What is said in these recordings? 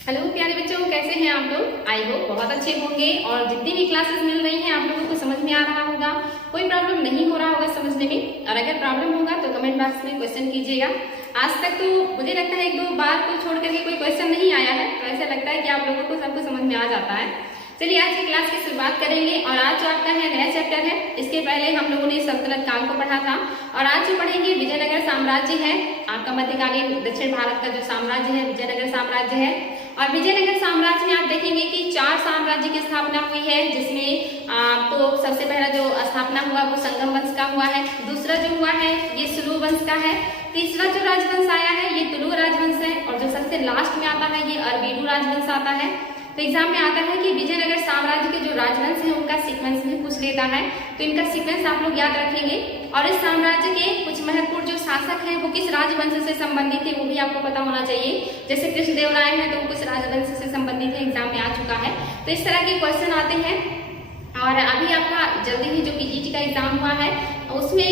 Hello प्यारे बच्चों, कैसे हैं आप लोग। आई होप बहुत अच्छे होंगे और जितनी भी क्लासेस मिल रही हैं आप लोगों को समझ में आ रहा होगा, कोई प्रॉब्लम नहीं हो रहा होगा समझने में। और अगर प्रॉब्लम होगा तो कमेंट बॉक्स में क्वेश्चन कीजिएगा। आज तक तो मुझे लगता है एक दो बार को छोड़ करके कोई क्वेश्चन नहीं आया है, तो ऐसा लगता है कि आप लोगों को सब कुछ समझ में आ जाता है। चलिए आज की क्लास की शुरुआत करेंगे और आज जो आपका है नया चैप्टर है। इसके पहले हम लोगों ने सल्तनत काल को पढ़ा था और आज जो पढ़ेंगे विजयनगर साम्राज्य है। आपका मध्यकालीन दक्षिण भारत का जो साम्राज्य है विजयनगर साम्राज्य है। और विजयनगर साम्राज्य में आप देखेंगे कि 4 साम्राज्य की स्थापना हुई है, जिसमें तो सबसे पहला जो स्थापना हुआ वो संगम वंश का हुआ है। दूसरा जो हुआ है ये सुलू वंश का है। तीसरा जो राजवंश आया है ये तुलु राजवंश है और जो सबसे लास्ट में आता है ये अरबीडू राजवंश आता है। तो एग्जाम में आता है कि विजयनगर साम्राज्य के जो राजवंश है उनका सीक्वेंस भी पूछ लेता है, तो इनका सीक्वेंस आप लोग याद रखेंगे। और इस साम्राज्य के कुछ महत्वपूर्ण जो शासक हैं वो किस राजवंश से संबंधित थे वो भी आपको पता होना चाहिए। जैसे कृष्णदेवराय हैं तो वो कुछ राजवंश से संबंधित है, एग्जाम में आ चुका है। तो इस तरह के क्वेश्चन आते हैं। और अभी आपका जल्दी ही जो पीजीटी का एग्जाम हुआ है उसमें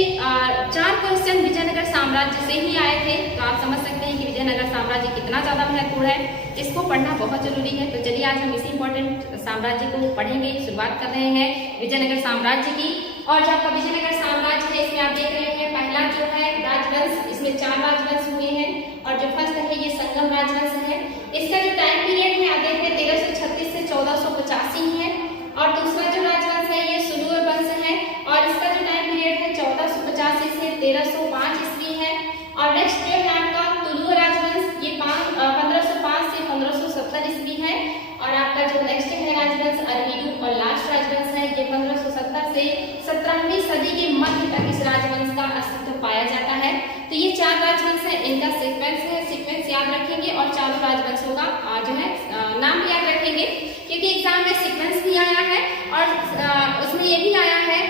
4 क्वेश्चन विजयनगर साम्राज्य से ही आए थे। तो आप समझ सकते हैं कि विजयनगर साम्राज्य कितना ज्यादा महत्वपूर्ण है, इसको पढ़ना बहुत जरूरी है। तो चलिए आज हम इसी इंपॉर्टेंट साम्राज्य को पढ़ेंगे। शुरुआत कर रहे हैं विजयनगर साम्राज्य की। और जो आपका विजयनगर साम्राज्य है इसमें आप देख रहे हैं पहला जो है राजवंश, इसमें 4 राजवंश हुए हैं और जो फर्स्ट है ये संगम राजवंश है। इसका जो टाइम पीरियड है आप देख रहे हैं 1336 से 1485 है। और दूसरा जो राजवंश है ये सुलू वंश है और इसका जो टाइम पीरियड है 1485 से 1305 ईस्वी है। और नेक्स्ट जो है आपका तुलु राजवंश ये 1505 से 1570 ईस्वी है। और आपका जो नेक्स्ट है राजवंश अरबीडू और लास्ट राजवंश है ये 1570 से 17वीं सदी के मध्य तक इस राजवंश का अस्तित्व पाया जाता है। तो ये 4 राजवंश है, इनका सीक्वेंस है, सीक्वेंस याद रखेंगे और चारों राजवंशों का जो है नाम याद रखेंगे, क्योंकि एग्जाम में सीक्वेंस भी आया है और उसमें ये भी आया है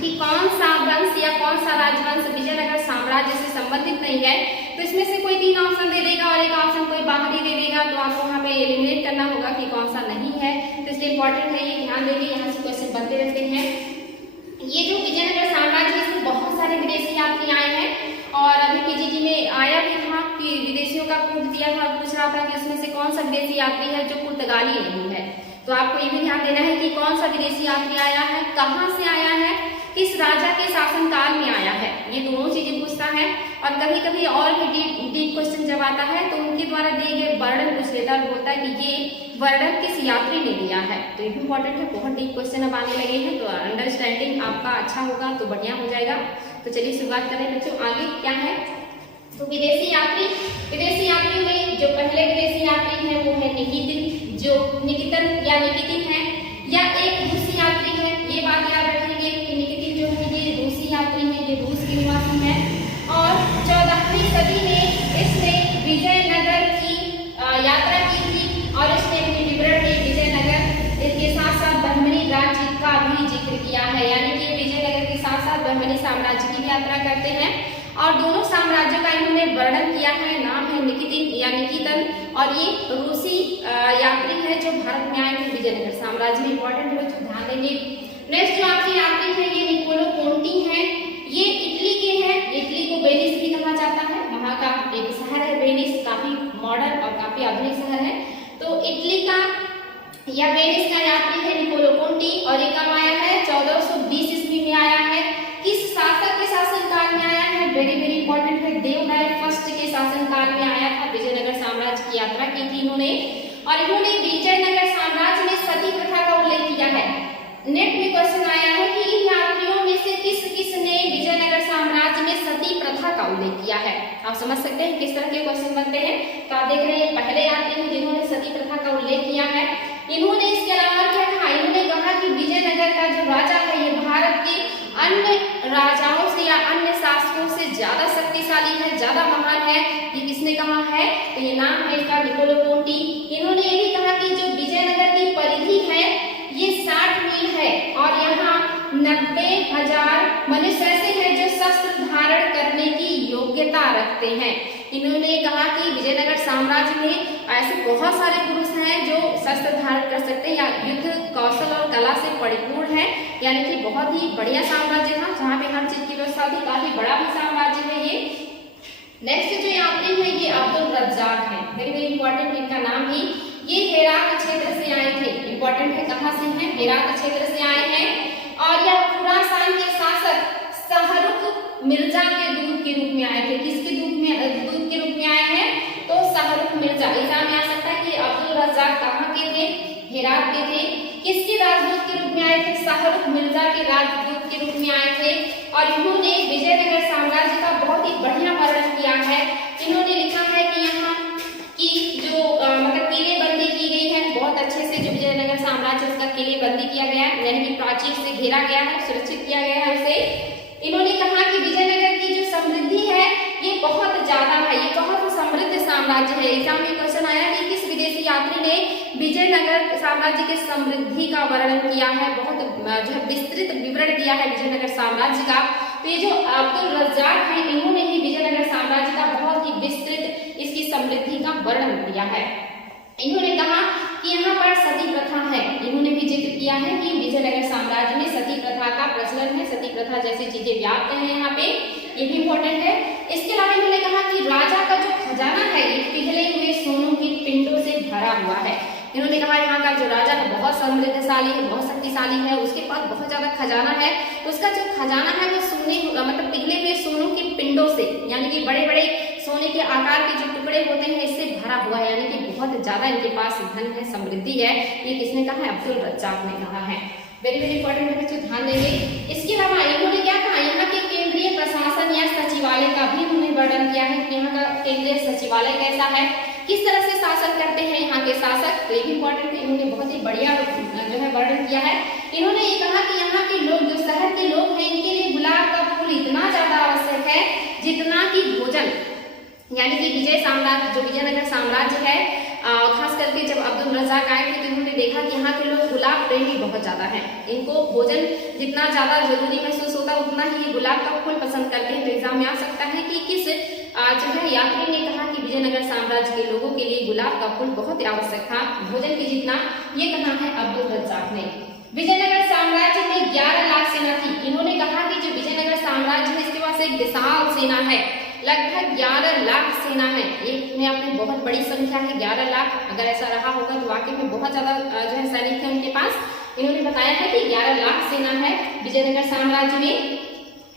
कि कौन सा वंश या कौन सा राजवंश विजयनगर साम्राज्य से संबंधित नहीं है। तो इसमें से कोई 3 ऑप्शन दे देगा और एक ऑप्शन कोई बाहरी दे देगा, तो आपको वहाँ पे एलिमिनेट करना होगा कि कौन सा नहीं है। तो इसलिए इंपॉर्टेंट है, ये ध्यान देंगे, यहाँ से क्वेश्चन बनते रहते हैं। ये जो विजयनगर साम्राज्य है इसमें बहुत सारे विदेशी यात्री आए हैं और अभी पीजीटी में आया भी था कि विदेशियों का कोड दिया था और पूछ रहा था कि उसमें से कौन सा विदेशी यात्री है जो पुर्तगाली नहीं है। तो आपको ये भी ध्यान देना है कि कौन सा विदेशी यात्री आया है, कहाँ से आया है, किस राजा के शासनकाल में आया है, ये दोनों चीजें पूछता है। और कभी कभी और भी डीप क्वेश्चन जब आता है तो उनके द्वारा दिए गए वर्णन पूछ लेता है और बोलता है कि ये वर्णन किस यात्री ने दिया है। तो ये भी इंपॉर्टेंट है, बहुत डीप क्वेश्चन अब आने लगे हैं, तो अंडरस्टैंडिंग आपका अच्छा होगा तो बढ़िया हो जाएगा। तो चलिए शुरुआत करें बच्चों, आगे क्या है। तो विदेशी यात्रियों में जो पहले विदेशी यात्री है वो है निकितिन, जो निकितन या निकितिन है या एक रूसी यात्री है। ये बात याद रखेंगे कि निकितिन जो है ये रूसी यात्री है, ये रूस के निवासी है। और 14वीं सदी में इसने विजयनगर की यात्रा की थी और इसने अपने विवरण में विजयनगर इसके साथ साथ बहमनी राज्य का भी जिक्र किया है, यानी कि विजयनगर के साथ साथ बहमनी साम्राज्य की भी यात्रा करते हैं। और दोनों साम्राज्यों का इन्होंने वर्णन किया है, नाम है निकितिन या निकितन और ये रूसी यात्री है जो भारत में आए थे विजयनगर साम्राज्य में। इंपॉर्टेंट है बच्चों, ध्यान देंगे। नेक्स्ट जो आपके यात्री है ये निकोलो कोंटी है, ये इटली के हैं। इटली को वेनिस भी कहा जाता है, वहाँ का एक शहर है वेनिस, काफी मॉडर्न और काफी आधुनिक शहर है। तो इटली का या वेनिस का यात्री है निकोलो कोंटी और ये कब आया है 1420 ईस्वी में आया है। किस शासक के शासनकाल में आया है, वेरी वेरी इंपॉर्टेंट है, देवराय फर्स्ट के शासनकाल में आया था। विजयनगर साम्राज्य की यात्रा की थी इन्होंने और इन्होंने विजयनगर साम्राज्य में सती प्रथा का उल्लेख किया है। नेट में क्वेश्चन आया है कि इन यात्रियों में से किस ने विजयनगर साम्राज्य में सती प्रथा का उल्लेख किया है। आप समझ सकते हैं किस तरह के क्वेश्चन बनते हैं। तो आप देख रहे हैं पहले यात्री हैं जिन्होंने सती प्रथा का उल्लेख किया है। इन्होंने इसके अलावा क्या कहा, इन्होंने कहा कि विजयनगर का जो राजा है ये भारत के अन्य राजाओं से या अन्य शासकों से ज्यादा शक्तिशाली है, ज्यादा महान है। ये किसने कहा है, तो ये नाम है इसका निकोलो कोंटी। इन्होंने ये भी कहा कि जो विजयनगर की परिधि है ये 60 मील है और यहाँ 90,000 मनुष्य ऐसे हैं जो शस्त्र धारण करने की योग्यता रखते हैं। इन्होंने कहा कि विजयनगर साम्राज्य में ऐसे बहुत सारे पुरुष हैं जो शस्त्र धारण कर सकते हैं या युद्ध कौशल और कला से परिपूर्ण है, यानी कि बहुत ही बढ़िया साम्राज्य था जहाँ पे हर चीज की व्यवस्था थी, काफी बड़ा भी साम्राज्य है ये। नेक्स्ट जो यात्री है ये अब्दुल रज्जाक है, वेरी वेरी इंपॉर्टेंट, इनका नाम भी हेरात क्षेत्र से आए थे। इंपॉर्टेंट है, कहाँ से हैं? हेरात क्षेत्र से आए हैं। और यह खुरासान के शासक शाहरुख मिर्जा के दूत के रूप में आए थे। किसके दूत के रूप में आए हैं? तो शाहरुख मिर्जा। एग्जाम में आ सकता है कि अब्दुल रज्जाक कहाँ के थे? हेरात के थे। किसके राजदूत के रूप में आए थे? शाहरुख मिर्जा के राजदूत के रूप में आए थे। और इन्होंने विजयनगर साम्राज्य का बहुत ही बढ़िया वर्णन किया है। इन्होंने लिखा है कि यहाँ की जो मतलब किलेबंदी की गई है, बहुत अच्छे से जो विजयनगर साम्राज्य उसका किलेबंदी किया गया है, यानी कि प्राचीर से घेरा गया है, सुरक्षित किया गया है उसे। इन्होंने कहा कि विजयनगर की जो समृद्धि है ये बहुत ज्यादा है, ये बहुत समृद्ध साम्राज्य है। एग्जाम में क्वेश्चन आया कि किस विदेशी यात्री ने विजयनगर साम्राज्य के समृद्धि का वर्णन किया है, बहुत जो है विस्तृत विवरण दिया है विजयनगर साम्राज्य का। तो ये जो अब्दुल रज्जाक है, इन्होंने ही विजयनगर साम्राज्य का बहुत ही विस्तृत इसकी समृद्धि का वर्णन दिया है। इन्होंने कहा कि यहाँ पर सती प्रथा है, इन्होंने भी जिक्र किया है कि विजयनगर साम्राज्य में सती प्रथा का प्रचलन है, सती प्रथा जैसी चीजें व्याप्त हैं यहाँ पे, ये भी इम्पोर्टेंट है। इसके अलावा इन्होंने कहा कि राजा का जो खजाना है ये पिघले हुए सोनों की पिंडों से भरा हुआ है। इन्होंने कहा यहाँ का जो राजा है बहुत समृद्धशाली है, बहुत शक्तिशाली है, उसके पास बहुत ज्यादा खजाना है। उसका जो खजाना है वो सोने मतलब पिघले हुए सोनों की पिंडों से, यानी कि बड़े बड़े सोने के आकार के जो टुकड़े होते हैं इससे भरा हुआ है, यानी कि बहुत ज्यादा इनके पास धन है, समृद्धि है। ये किसने कहा है? अब्दुल रज्जाक ने कहा है। वेरी वेरी इंपॉर्टेंट है बच्चों, ध्यान देंगे। इसके अलावा इन्होंने क्या कहा? यहाँ के केंद्रीय प्रशासन या सचिवालय का भी इन्होंने वर्णन किया है कि यहाँ का केंद्रीय सचिवालय कैसा है, किस तरह से शासन करते हैं यहाँ के शासक, तो ये भी इंपॉर्टेंट है। इन्होंने बहुत ही बढ़िया जो है वर्णन किया है। इन्होंने ये कहा कि यहाँ के लोग, जो शहर के लोग हैं, इनके लिए गुलाब का फूल इतना ज्यादा आवश्यक है जितना कि भोजन, यानी कि विजय साम्राज्य जो विजयनगर साम्राज्य है, खास करके जब अब्दुल रज्जाक आए थे तो इन्होंने देखा कि यहाँ के लोग गुलाब प्रेमी बहुत ज्यादा हैं, इनको भोजन जितना ज्यादा जरूरी महसूस होता है उतना ही गुलाब का फूल पसंद करते हैं। तो एग्जाम में आ सकता है कि किस जो है यात्री ने कहा कि विजयनगर साम्राज्य के लोगों के लिए गुलाब का फूल बहुत आवश्यक था, भोजन के जितना, ये कहा है अब्दुल रज्जाक ने। विजयनगर साम्राज्य में 11 लाख सेना थी। इन्होंने कहा कि जो विजयनगर साम्राज्य है इसके पास एक विशाल सेना है, लगभग 11 लाख सेना है। एक अपने आप में बहुत बड़ी संख्या है, 11 लाख अगर ऐसा रहा होगा तो वाकई में बहुत ज्यादा जो है सैनिक है उनके पास। इन्होंने बताया है कि 11 लाख सेना है विजयनगर साम्राज्य में।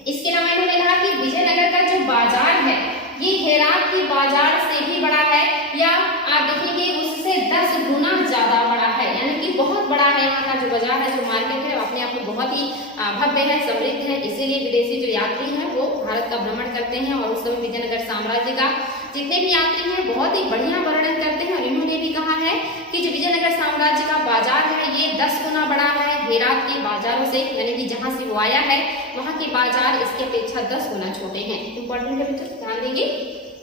इसके अलावा इन्होंने कहा कि विजयनगर का जो बाजार है ये हेरात के बाजार से भी बड़ा है, या आप देखेंगे उससे 10 गुना ज्यादा बड़ा है, यानी कि बहुत बड़ा है। यहाँ का जो बाजार है, जो मार्केट है, अपने आप में बहुत ही भव्य है, समृद्ध है। इसीलिए विदेशी जो यात्री हैं वो भारत का भ्रमण करते हैं और उस समय विजयनगर साम्राज्य का जितने भी यात्री हैं बहुत ही बढ़िया वर्णन करते हैं। और इन्होंने भी कहा है कि जो विजयनगर साम्राज्य का बाजार है ये 10 गुना बड़ा है हेरात के बाजारों से, यानी कि जहाँ से वो आया है वहाँ के बाजार इसके अपेक्षा 10 गुना छोटे हैं। इंपॉर्टेंट है बच्चों, ध्यान देंगे।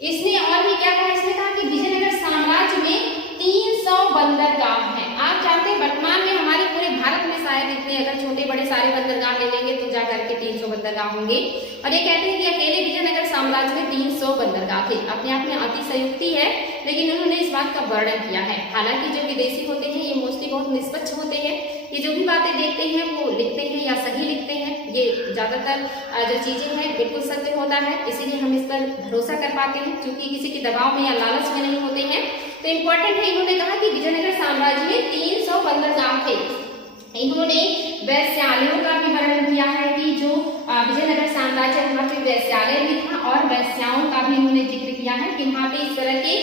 इसने और भी क्या कहा? इसने कहा कि विजयनगर साम्राज्य में 300 बंदरगाह हैं। आप जानते हैं वर्तमान में हमारे पूरे भारत में शायद इतने, अगर छोटे बड़े सारे बंदरगाह ले लेंगे तो जाकर के 300 बंदरगाह होंगे। और ये कहते हैं कि अकेले विजयनगर साम्राज्य में 300 बंदरगाह थे। अपने आप में अतिशयोक्ति है, लेकिन उन्होंने इस बात का वर्णन किया है। हालांकि जो विदेशी होते हैं ये मोस्टली बहुत निष्पक्ष होते हैं, ये जो भी बातें देखते हैं वो लिखते हैं या सही लिखते हैं। ये ज्यादातर जो चीजें हैं बिल्कुल सत्य होता है, इसीलिए हम इस पर भरोसा कर पाते हैं, क्योंकि किसी के दबाव में या लालच में नहीं होते हैं। तो इम्पोर्टेंट है, इन्होंने कहा कि विजयनगर साम्राज्य में 300 बंदरगाह थे। इन्होंने वैश्यालयों का भी वर्णन किया है कि जो विजयनगर साम्राज्य वहाँ पे वैश्यालय भी था और वैश्याओं का भी इन्होंने जिक्र किया है कि वहाँ पे इस तरह के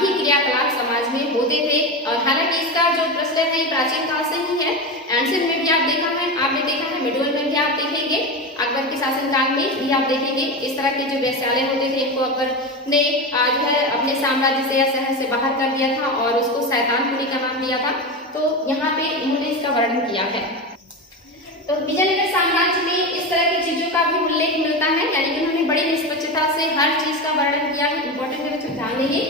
भी क्रियाकलाप समाज में होते थे। और हालांकि इसका जो प्रचलन है प्राचीन काल से ही है, एंशियंट में भी आप देखा है, आपने देखा है, मिडोल में भी आप देखेंगे, अकबर के शासनकाल में भी आप देखेंगे इस तरह के जो वैश्यालय होते थे इनको अकबर ने जो है अपने साम्राज्य से या शहर से बाहर कर दिया था और उसको शैतानपुरी का नाम दिया था। तो यहाँ पे इन्होंने इसका वर्णन किया है। तो विजयनगर साम्राज्य में इस तरह की चीजों का भी उल्लेख मिलता है, यानी कि उन्होंने बड़ी निष्पक्षता से हर चीज का वर्णन किया है। इंपॉर्टेंट है बच्चों, ध्यान देंगे।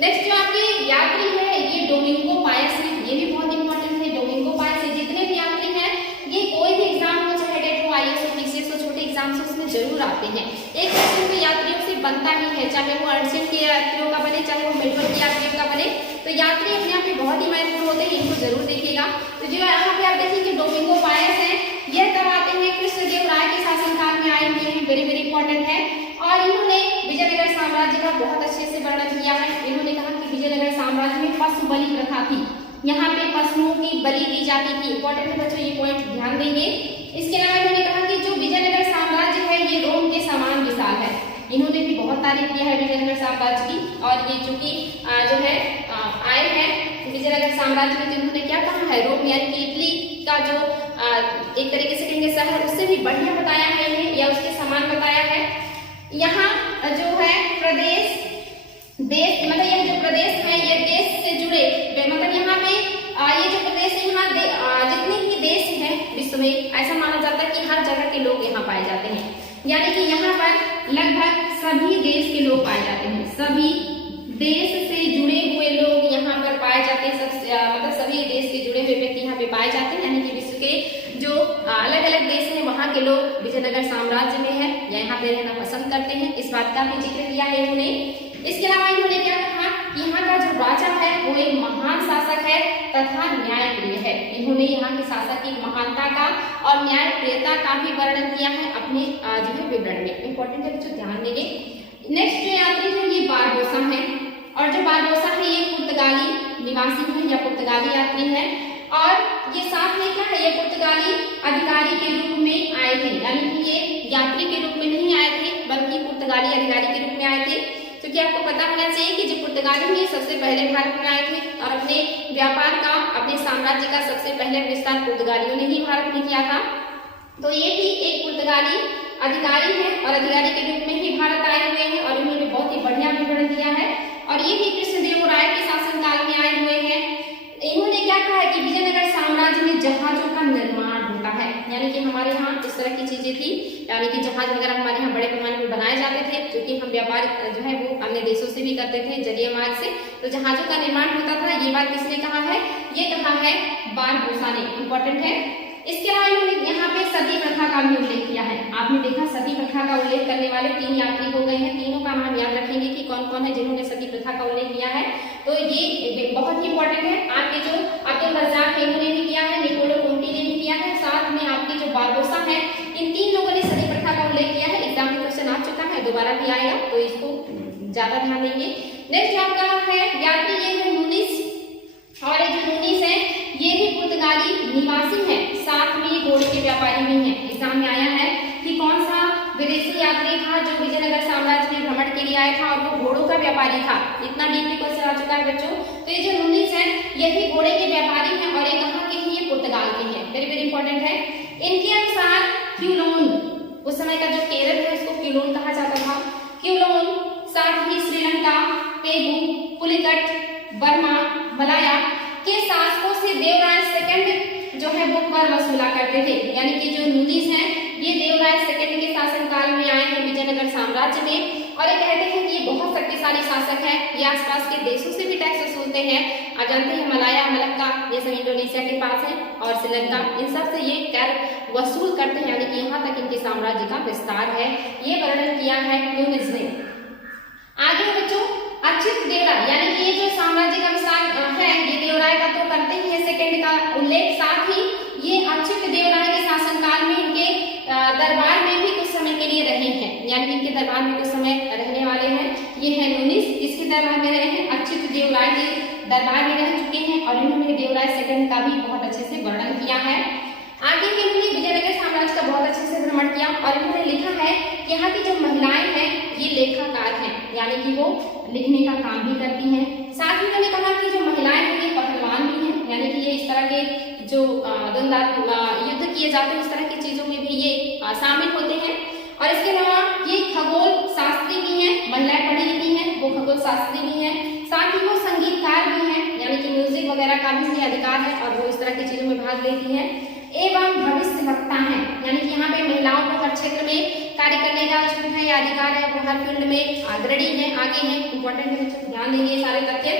नेक्स्ट जो आपके यात्री है ये डोमिंगो पायस है, ये भी बहुत इंपॉर्टेंट है। डोमिंगो पायस से जितने भी यात्री हैं ये कोई भी एग्जाम हो, चाहे टेट हो, IAS हो, PCS हो, छोटे एग्जाम से उसमें जरूर आते हैं। एक क्वेश्चन तो यात्रियों से बनता ही है, चाहे वो एंशियंट के यात्रियों का बने चाहे वो मिडवल के यात्रियों का बने। तो यात्री अपने आप में बहुत ही महत्वपूर्ण होते हैं, इनको जरूर देखिएगा। तो जो यहाँ पे आप देखेंगे डोमिंगो पायस है, यह तब आते हैं कृष्णदेवराय के शासनकाल में आए हुए हैं, वेरी वेरी इंपॉर्टेंट है। और इन्होंने विजयनगर साम्राज्य का बहुत अच्छे से वर्णन किया है। इन्होंने कहा कि विजयनगर साम्राज्य में पशु बलि प्रथा थी, यहाँ पे पशुओं की बलि दी जाती थी। इंपॉर्टेंट है बच्चों, ये पॉइंट ध्यान देंगे। इसके अलावा इन्होंने कहा कि जो विजयनगर साम्राज्य है ये रोम के समान विशाल है। इन्होंने भी बहुत तारीफ किया है विजयनगर साम्राज्य की। और ये चूंकि जो है आए हैं विजयनगर साम्राज्य में, तो इन्होंने क्या कहा है, रोम यानी कि इटली का जो एक तरीके से कहेंगे शहर, उससे भी बढ़िया बताया है इन्हें, या उसके समान बताया है। यहाँ जो है प्रदेश देश, मतलब यह जो प्रदेश है ये देश से जुड़े, मतलब यहाँ पे ये जो प्रदेश है यहाँ जितने भी देश हैं विश्व में, ऐसा माना जाता है कि हर जगह के लोग यहाँ पाए जाते हैं। यानी कि यहाँ पर लगभग सभी देश के लोग पाए जाते हैं, सभी देश से जुड़े हुए लोग यहाँ पर पाए जाते हैं। मतलब सभी देश के जुड़े हुए व्यक्ति यहाँ पे पाए जाते हैं। यानी कि विश्व के जो अलग अलग देश हैं वहाँ के लोग विजयनगर साम्राज्य में है या यहाँ पे रहना पसंद करते हैं। इस बात का भी जिक्र किया है इन्होंने। इसके अलावा इन्होंने क्या कहा कि यहाँ का जो राजा है वो एक महान शासक है तथा न्यायप्रिय है। इन्होंने यहाँ के शासक की महानता का और न्यायप्रियता का भी वर्णन किया है अपने जो है विवरण में। इंपॉर्टेंट है बच्चों, ध्यान देंगे। नेक्स्ट जो यात्री है ये बारबोसा है, और जो बारबोसा है ये पुर्तगाली निवासी है या पुर्तगाली यात्री है। और ये साथ में क्या है, ये पुर्तगाली अधिकारी के रूप में आए थे। यानी कि ये यात्री के रूप में नहीं आए थे बल्कि पुर्तगाली अधिकारी के रूप में आए थे। क्योंकि आपको पता होना चाहिए कि जो पुर्तगाली में सबसे पहले भारत में आए थे और अपने व्यापार का, अपने साम्राज्य का सबसे पहले विस्तार पुर्तगालियों ने ही भारत में किया था। तो ये भी एक पुर्तगाली अधिकारी है और अधिकारी के रूप में ही भारत आए हुए हैं और इन्होंने बहुत ही बढ़िया विवरण दिया है। और ये भी कृष्णदेवराय के शासनकाल में आए हुए हैं। इन्होंने क्या कहा है कि विजयनगर साम्राज्य में जहाजों का निर्माण होता है। यानी कि हमारे यहाँ इस तरह की चीजें थी, यानी कि जहाज वगैरह हमारे यहाँ बड़े पैमाने पर बनाए जाते थे, क्योंकि हम व्यापार जो है वो अन्य देशों से भी करते थे जलीय मार्ग से। तो जहाजों का निर्माण होता था। ये बात किसने कहा है, ये कहा है बारबोसा ने। इंपॉर्टेंट है। इसके अलावा इन्होंने यहाँ पे सती प्रथा का भी उल्लेख किया है। आपने देखा सती प्रथा का उल्लेख करने वाले 3 यात्री हो गए हैं। तीनों का नाम याद रखेंगे कि कौन कौन है जिन्होंने सती प्रथा का उल्लेख किया है। तो ये बहुत ही इंपॉर्टेंट है। आपके जो अब्दुल रज्जाक है इन्होंने भी किया है, निकोलो कोंटी ने भी किया है, साथ में आपके जो बारबोसा है, इन 3 लोगों ने सती प्रथा का उल्लेख किया है। एग्जाम में क्वेश्चन आ चुका है, दोबारा भी आएगा, तो इसको ज्यादा ध्यान देंगे। नेक्स्ट आपका है यात्री, ये है नूनिस। और ये जो नूनिस है ये भी पुर्तगाली निवासी है, साथ में ये घोड़े के व्यापारी भी हैं। एग्जाम में आया है कि कौन सा विदेशी यात्री था जो विजयनगर साम्राज्य में भ्रमण के लिए आया था और वो घोड़ों का व्यापारी था। इतना डीपली क्वेश्चन आ चुका है बच्चों। तो ये जो नूनिस है ये भी घोड़े के व्यापारी हैं और ये कहाँ के हैं, ये पुर्तगाल के हैं। वेरी वेरी इंपॉर्टेंट है। इनके अनुसार क्यूलोन, उस समय का जो केरल है इसको क्यूलोन कहा जाता था। क्यूलोन, साथ ही श्रीलंका, पेगु, पुलिकट, बर्मा, मलाया के शासकों से देवराय सेकंड जो है वो कर वसूला करते थे। यानी कि जो नूनिस हैं ये देवराय सेकंड के शासनकाल में आए हैं विजयनगर साम्राज्य में। और ये कहते हैं कि ये बहुत शक्तिशाली शासक है, ये आसपास के देशों से भी टैक्स वसूलते हैं। आप जानते हैं मलाया, मलक्का ये सब इंडोनेशिया के पास है, और श्रीलंका, इन सब से ये कर वसूल करते हैं। यानी कि यहाँ तक इनके साम्राज्य का विस्तार है। ये वर्णन किया है नूनिस ने। आगे बच्चों अच्युत देवराय, यानी कि ये जो साम्राज्य का विस्तार है ये देवराय का तो करते ही है सेकंड का उल्लेख, साथ ही ये अच्युत देवराय के शासनकाल में इनके दरबार में भी कुछ समय के लिए रहे हैं। यानी कि इनके दरबार में कुछ समय रहने वाले हैं। ये है नूनिस, इसके दरबार में रहे हैं। अच्युत देवराय के दरबार में रह चुके हैं और इन्होंने देवराय सेकंड का भी बहुत अच्छे से वर्णन किया है। आगे के इन्होंने विजयनगर साम्राज्य का बहुत अच्छे से भ्रमण किया और इन्होंने लिखा है कि यहाँ की जो महिलाएं हैं ये लेखाकार हैं, यानी कि वो लिखने का काम भी करती हैं। साथ ही उन्होंने कहा कि जो महिलाएं हैं ये पहलवान भी हैं, यानी कि ये इस तरह के जो युद्ध किए जाते हैं इस तरह की चीजों में भी ये शामिल होते हैं। और इसके अलावा ये खगोल शास्त्री भी हैं, महिलाएं पढ़ी लिखी हैं, वो खगोल शास्त्री भी हैं। साथ ही वो संगीतकार भी हैं, यानी कि म्यूजिक वगैरह का भी उन्हें अधिकार है और वो इस तरह की चीजों में भाग लेती हैं। एवं भविष्य वक्ता है, यानी कि यहाँ पे महिलाओं को हर क्षेत्र में कार्य करने का छूट है या अधिकार है, वो हर फील्ड में अग्रणी है, आगे है। इंपॉर्टेंट है, ध्यान देंगे सारे तथ्य।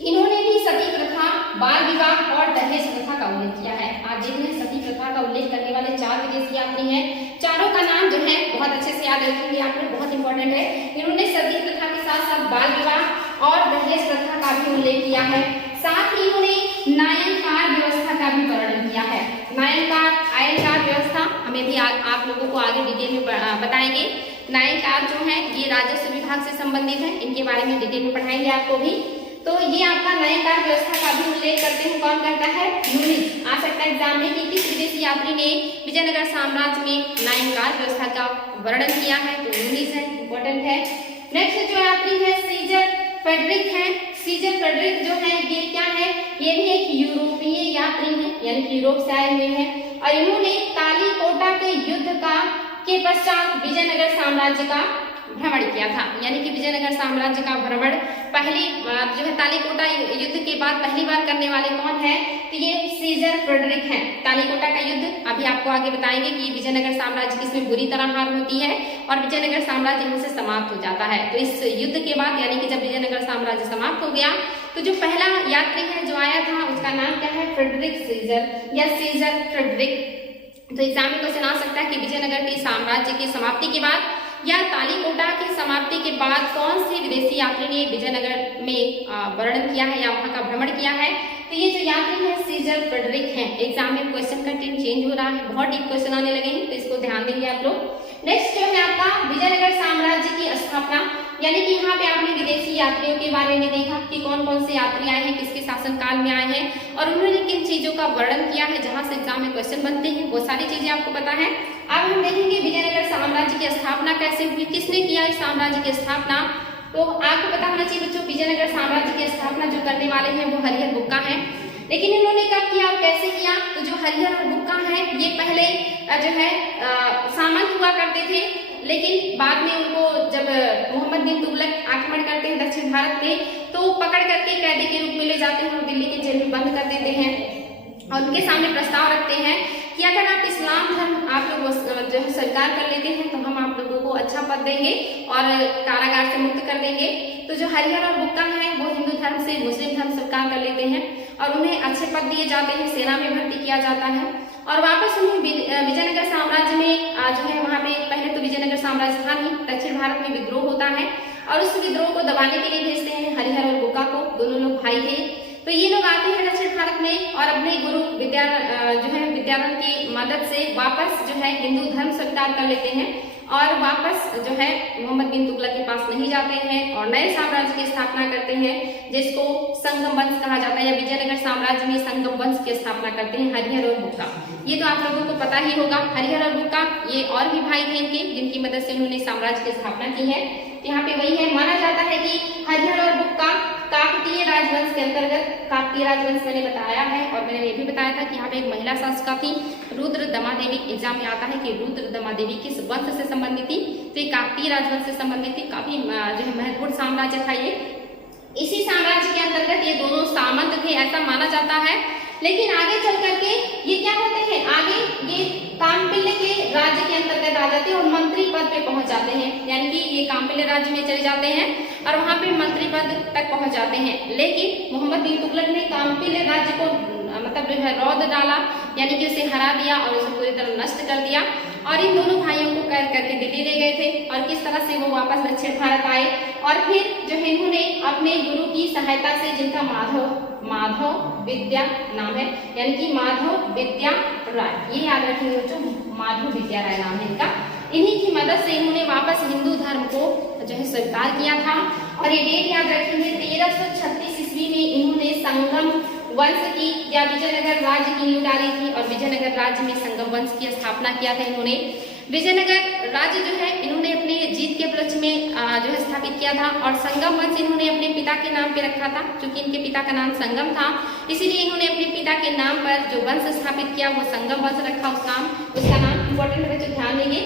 इन्होंने भी सती प्रथा, बाल विवाह और दहेज प्रथा का उल्लेख किया है। आप देख रहे हैं सती प्रथा का उल्लेख करने वाले 4 विदेशी यात्री हैं। चारों का नाम जो है बहुत अच्छे से याद रखेंगे आप लोग, बहुत इंपॉर्टेंट है। इन्होंने सती प्रथा के साथ साथ बाल विवाह और दहेज प्रथा का भी उल्लेख किया है। साथ ही इन्होंने नायनकार व्यवस्था का भी वर्णन किया है। आयनकार व्यवस्था हमें भी आप लोगों को आगे डिटेल में बताएंगे। नायनकार जो है ये राजस्व विभाग से संबंधित है, इनके बारे में डिटेल में पढ़ाएंगे आपको भी। तो ये आपका नयनकार व्यवस्था का भी उल्लेख करते हैं, कौन करता है? यूनिस। आ सकता है एग्जाम में कि किस विदेशी यात्री ने विजयनगर साम्राज्य में नयनकार व्यवस्था का वर्णन किया है, तो यूनिस है, इंपॉर्टेंट है। नेक्स्ट जो यात्री है सीजर फ्रेडरिक है। सीजर फ्रेडरिक जो है ये क्या है? ये भी एक यूरोपीय यात्री है, यानी कि यूरोप से आए हुए हैं और इन्होंने तालीकोटा के युद्ध के पश्चात विजयनगर साम्राज्य का भ्रमण किया था, यानी कि विजयनगर साम्राज्य का भ्रमण पहली जो है तालीकोटा युद्ध के बाद पहली बार करने वाले कौन है? तो ये सीजर फ्रेडरिक हैं। तालीकोटा का युद्ध अभी आपको आगे बताएंगे कि विजयनगर साम्राज्य की इसमें बुरी तरह हार होती है और विजयनगर साम्राज्य यहाँ से समाप्त हो जाता है। तो इस युद्ध के बाद यानी कि जब विजयनगर साम्राज्य समाप्त हो गया तो जो पहला यात्री है जो आया था उसका नाम क्या है? फ्रेडरिक सीजर या सीजर फ्रेडरिक। तो एग्जाम में क्वेश्चन आ सकता है कि विजयनगर के साम्राज्य की समाप्ति के बाद या तालीकोटा की समाप्ति के बाद कौन से विदेशी यात्री ने विजयनगर में वर्णन किया है या वहां का भ्रमण किया है? तो ये जो यात्री है सीजर फ्रेडरिक हैं। एग्जाम में क्वेश्चन का ट्रेंड चेंज हो रहा है, बहुत डीप क्वेश्चन आने लगे हैं, तो इसको ध्यान देंगे आप लोग। नेक्स्ट जो है आपका विजयनगर साम्राज्य की स्थापना, यानी कि यहाँ पे आपने विदेशी यात्रियों के बारे में देखा कि कौन कौन से यात्री आए हैं, किसके शासनकाल में आए हैं और उन्होंने किन चीजों का वर्णन किया है जहां से एग्जाम में क्वेश्चन बनते हैं, वो सारी चीजें आपको पता है। अब हम देखेंगे विजयनगर साम्राज्य की स्थापना कैसे हुई, किसने किया इस साम्राज्य की स्थापना। तो आपको पता होना चाहिए बच्चों, विजयनगर साम्राज्य की स्थापना जो करने वाले हैं वो हरिहर बुक्का हैं। लेकिन इन्होंने कब किया और कैसे किया? तो जो हरिहर और बुक्का हैं ये पहले जो है सामंत हुआ करते थे, लेकिन बाद में उनको जब मोहम्मद बिन तुगलक आक्रमण करते हैं दक्षिण भारत में तो पकड़ करके कैदी के रूप में ले जाते हैं और दिल्ली के जेल में बंद कर देते हैं और उनके सामने प्रस्ताव रखते हैं कि अगर आप इस्लाम धर्म आप लोग जो है स्वीकार कर लेते हैं तो हम आप लोगों को अच्छा पद देंगे और कारागार से मुक्त कर देंगे। तो जो हरिहर और बुक्का हैं वो हिंदू धर्म से मुस्लिम धर्म स्वीकार कर लेते हैं और उन्हें अच्छे पद दिए जाते हैं, सेना में भर्ती किया जाता है और वापस उन्हें विजयनगर साम्राज्य में जो है वहां पे पहले तो विजयनगर साम्राज्य था नहीं, दक्षिण भारत में विद्रोह होता है और उस विद्रोह को दबाने के लिए भेजते हैं हरिहर और बुक्का को। दोनों लोग भाई थे, तो ये लोग आते हैं दक्षिण भारत में और अपने गुरु विद्याधर की मदद से वापस जो है हिंदू धर्म स्वीकार कर लेते हैं और वापस जो है मोहम्मद बिन तुगलक के पास नहीं जाते हैं और नए साम्राज्य की स्थापना करते हैं जिसको संगम वंश कहा जाता है या विजयनगर साम्राज्य में संगम वंश की स्थापना करते हैं हरिहर और बुक्का। ये तो आप लोगों को पता ही होगा। हरिहर और बुक्का ये और भी भाई थे इनके जिनकी मदद से उन्होंने साम्राज्य की स्थापना की है। यहाँ पे वही है, माना जाता है कि हरिहर और बुक्का काकतीय राजवंश के अंतर्गत, काकतीय राजवंश मैंने बताया है और मैंने ये भी बताया था कि यहाँ पे एक महिला शासिका थी रुद्रदमा देवी। एग्जाम में आता है कि रुद्रदमा देवी किस वंश से संबंधित थी? तो ये काकतीय राजवंश से संबंधित थी। काफी जो है महत्वपूर्ण साम्राज्य था ये। इसी साम्राज्य के अंतर्गत ये दोनों सामंत थे ऐसा माना जाता है। लेकिन आगे चल करके ये क्या होते हैं, आगे ये कामपिल्य के राज्य के अंतर्गत आ जाते हैं और मंत्री पद पे पहुंच जाते हैं, यानी कि ये कामपिल्य राज्य में चले जाते हैं और वहां पे मंत्री पद तक पहुंच जाते हैं। लेकिन मोहम्मद बिन तुगलक ने कामपिल्य राज्य को मतलब जो है रौद डाला, यानी कि उसे हरा दिया और उसे पूरी तरह नष्ट कर दिया और इन दोनों भाइयों को कैद करके दिल्ली ले गए थे और किस तरह से वो वापस दक्षिण भारत आए और फिर जो है इन्होंने अपने गुरु की सहायता से, जिनका माधव विद्या नाम है, यानी कि माधव विद्या राय, ये याद रखेंगे बच्चों, माधव विद्या राय नाम है इनका। इन्हीं की मदद से इन्होंने वापस हिंदू धर्म को जो है स्वीकार किया था और ये डेट याद रखेंगे 1336 ईस्वी में इन्होंने संगम वंश की या विजयनगर राज्य की नींव डाली थी और विजयनगर राज्य में संगम वंश की स्थापना किया था इन्होंने। विजयनगर राज्य जो है इन्होंने अपने जीत के उपलक्ष्य में जो है स्थापित किया था और संगम वंश इन्होंने अपने पिता के नाम पे रखा था, क्योंकि इनके पिता का नाम संगम था, इसीलिए इन्होंने अपने पिता के नाम पर जो वंश स्थापित किया वो संगम वंश रखा। उसका नाम इंपॉर्टेंट है, जो ध्यान देंगे।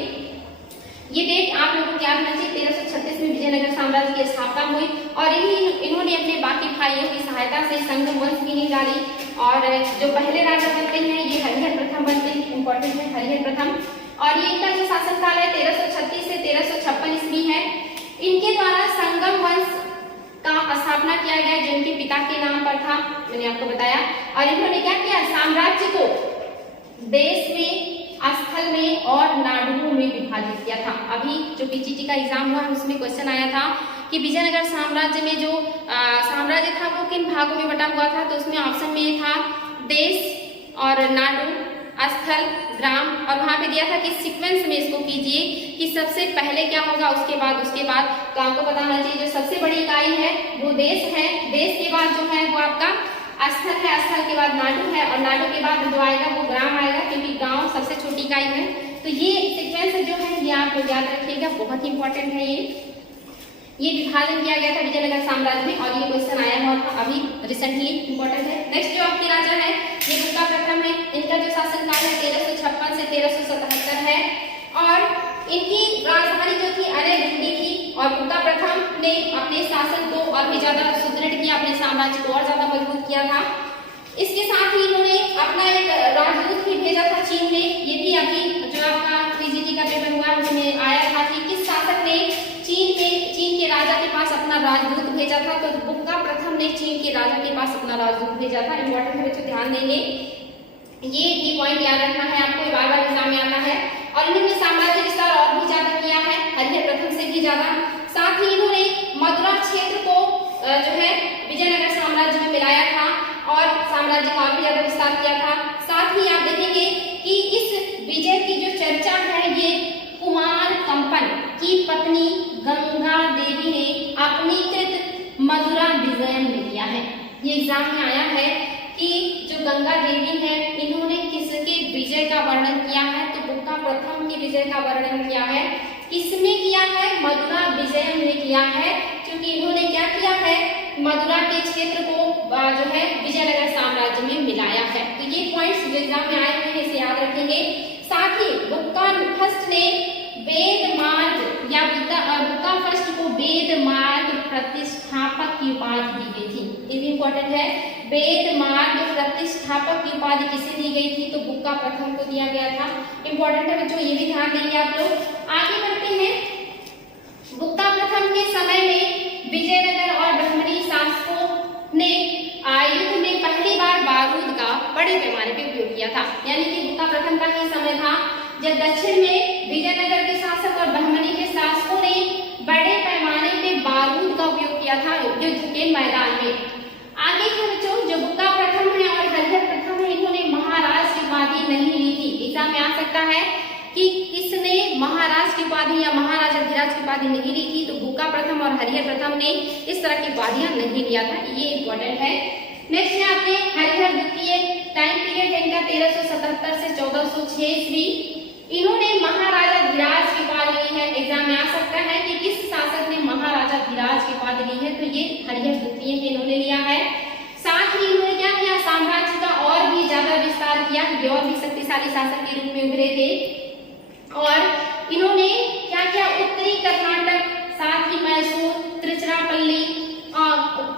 ये डेट आप लोगों को याद रखिए, 1336 में विजयनगर साम्राज्य की स्थापना हुई और इन्होंने अपने बाकी भाइयों की सहायता से संगम वंश की नींव डाली और जो पहले राजा बनते हैं ये हरिहर प्रथम बनते हैं, इंपॉर्टेंट है हरिहर प्रथम। और ये इनका जो शासनकाल है 1336 से 1356 ईस्वी है। इनके द्वारा संगम वंश का स्थापना किया गया जो इनके पिता के नाम पर था, मैंने आपको बताया। और इन्होंने क्या किया, साम्राज्य को देश में, स्थल में और नाडुओं में विभाजित किया था। अभी जो पीजीटी का एग्जाम हुआ उसमें क्वेश्चन आया था कि विजयनगर साम्राज्य में जो साम्राज्य था वो किन भागों में बटा हुआ था, तो उसमें ऑप्शन में था देश और नाडु, स्थल, ग्राम, और वहां पे दिया था कि सीक्वेंस में इसको कीजिए कि सबसे पहले क्या होगा, उसके बाद तो आपको पता होना चाहिए जो सबसे बड़ी इकाई है वो देश है, देश के बाद जो है वो आपका स्थल है, स्थल के बाद नाडु है, और नाडु के बाद जो आएगा वो ग्राम आएगा, क्योंकि गांव सबसे छोटी इकाई है। तो ये सीक्वेंस जो है ये आप लोग याद रखिएगा, बहुत इंपॉर्टेंट है। ये विभाजन किया गया था विजयनगर साम्राज्य में, और ये क्वेश्चन आया हुआ था अभी रिसेंटली, इंपॉर्टेंट है। नेक्स्ट जो आपके राजा है ये बुक्का प्रथम है, इनका जो शासनकाल है 1356 से 1377 है, और इनकी राजधानी जो थी अनैलुंडी थी, और बुक्का प्रथम ने अपने शासन को और भी ज्यादा सुदृढ़ किया, अपने साम्राज्य को और ज्यादा मजबूत किया था। इसके साथ ही इन्होंने अपना एक राजदूत भी भेजा था चीन में, ये भी अभी जो आपका पीजीटी का पेपर हुआ उसमें आया था कि किस शासक ने चीन के राजा के पास अपना राजदूत भेजा था। तो बुक्का प्रथम ने चीन के राजा के पास अपना राजदूत भेजा था। इंपॉर्टेंट है बच्चों, ध्यान देंगे, ये पॉइंट याद रखना है आपको, बार बार एग्जाम में आता है। और इन्होंने साम्राज्य विस्तार और भी ज्यादा किया है, हरिहर प्रथम से भी ज्यादा। साथ ही इन्होंने मथुरा क्षेत्र को जो है विजयनगर साम्राज्य में मिलाया था और साम्राज्य का और भी ज्यादा विस्तार किया था। साथ ही आप देखेंगे कि इस विजय की जो चर्चा है ये कुमार कंपन की पत्नी गंगा देवी ने अपनी कृत मधुरा विजय में किया है। ये एग्जाम में आया है कि जो गंगा देवी है इन्होंने किसके विजय का वर्णन किया है, तो बुक्का प्रथम की विजय का वर्णन किया है। किसने किया है? मधुरा विजय ने किया है, क्योंकि इन्होंने क्या किया है, मधुरा के क्षेत्र को जो है विजयनगर साम्राज्य में मिलाया है। तो ये पॉइंट्स जो एग्जाम में आए हुए हैं इसे याद रखेंगे। साथ ही बुक्का फर्स्ट ने वेद मार्ग या बुक्का फर्स्ट को वेद मार्ग प्रतिष्ठापक की उपाधि दी गई थी। ये भी इंपॉर्टेंट है, वेद मार्ग प्रतिष्ठापक की उपाधि किसे दी गई थी, तो बुक्का प्रथम को दिया गया था। इंपॉर्टेंट है बच्चों, ये भी ध्यान देंगे आप लोग। आगे बढ़ते हैं, बुक्का प्रथम के समय में विजयनगर और ब्राह्मणी शासकों ने युद्ध में पहली बार बारूद का बड़े पैमाने पर उपयोग किया था। यानी कि बुक्का प्रथम का ही समय था जब दक्षिण में विजयनगर के शासक और ब्राह्मणी के शासकों ने बड़े पैमाने पे बारूद का उपयोग किया था युद्ध के मैदान में। आगे है बच्चों, जो बुक्का प्रथम है और हरिहर प्रथम है इन्होंने महाराज की उपाधि नहीं ली थी। एग्जाम में आ सकता है कि किसने महाराज की उपाधि या महाराजा धीराज की उपाधि नहीं ली थी, तो बुक्का प्रथम और हरिहर प्रथम ने इस तरह की उपाधियां नहीं लिया था। ये इंपॉर्टेंट है। नेक्स्ट है आपके हरिहर द्वितीय, टाइम पीरियड है इनका 1377 से 1406 ईस्वी। इन्होंने महाराजा धीराज की उपाधि ली है। एग्जाम में आ सकता है कि किस शासक ने महाराजा धीराज की उपाधि ली है, तो ये हरिहर द्वितीय है इन्होंने लिया है। साथ ही इन्होंने क्या किया, साम्राज्य का और भी ज्यादा विस्तार किया, ये और भी शक्तिशाली शासक के रूप में उभरे थे। और इन्होंने क्या किया, उत्तरी कर्नाटक, साथ ही मैसूर, त्रिचरापल्ली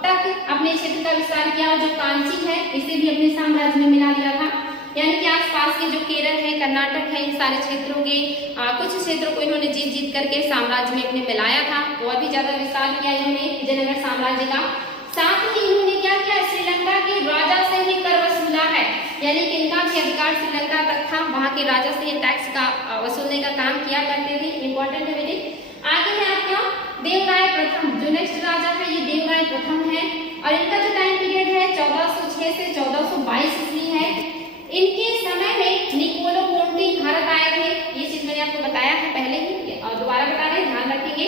तक अपने क्षेत्र का विस्तार किया। जो कांची है इसे भी अपने साम्राज्य में मिला लिया था। यानी कि आसपास के जो केरल है, कर्नाटक है, इन सारे क्षेत्रों के कुछ क्षेत्रों को इन्होंने जीत करके साम्राज्य में अपने मिलाया था। और भी ज्यादा विस्तार किया इन्होंने विजयनगर साम्राज्य का। साथ ही इन्होंने क्या किया, श्रीलंका के राजा से ही कर वसूला है। यानी कि इनका भी अधिकार श्रीलंका तक था, वहां के राजा से टैक्स का वसूलने का काम किया करते थे। इंपॉर्टेंट है बेटे। आगे है आपका देवराय प्रथम, जो नेक्स्ट राजा है ये देवराय प्रथम है, और इनका जो टाइम पीरियड है 1406 से 1422 ईस्वी है। इनके समय में निकोलो कोंटी भारत आए थे। ये चीज मैंने आपको बताया है पहले ही और दोबारा बता रहे, ध्यान रखेंगे।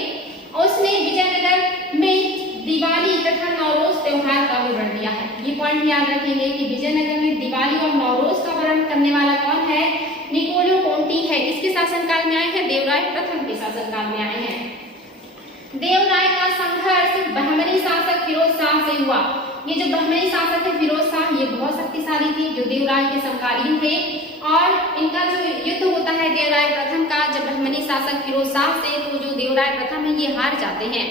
और उसने विजयनगर में दिवाली तथा नवरोज त्योहार का विवरण दिया है। ये पॉइंट याद रखेंगे कि विजयनगर में दिवाली और नवरोज का वर्णन करने वाला कौन है, निकोलो कोंटी है। इसके शासनकाल में आए हैं, देवराय प्रथम के शासनकाल में आए हैं। देवराय का संघर्ष बहमनी शासक फिरोज शाह से हुआ। ये जो बहमनी शासक है फिरोज शाह, ये बहुत शक्तिशाली थी, जो देवराय के समकालीन थे। और इनका जो युद्ध होता है देवराय प्रथम का जब बहमनी शासक फिरोज शाह से, तो जो देवराय प्रथम है ये हार जाते हैं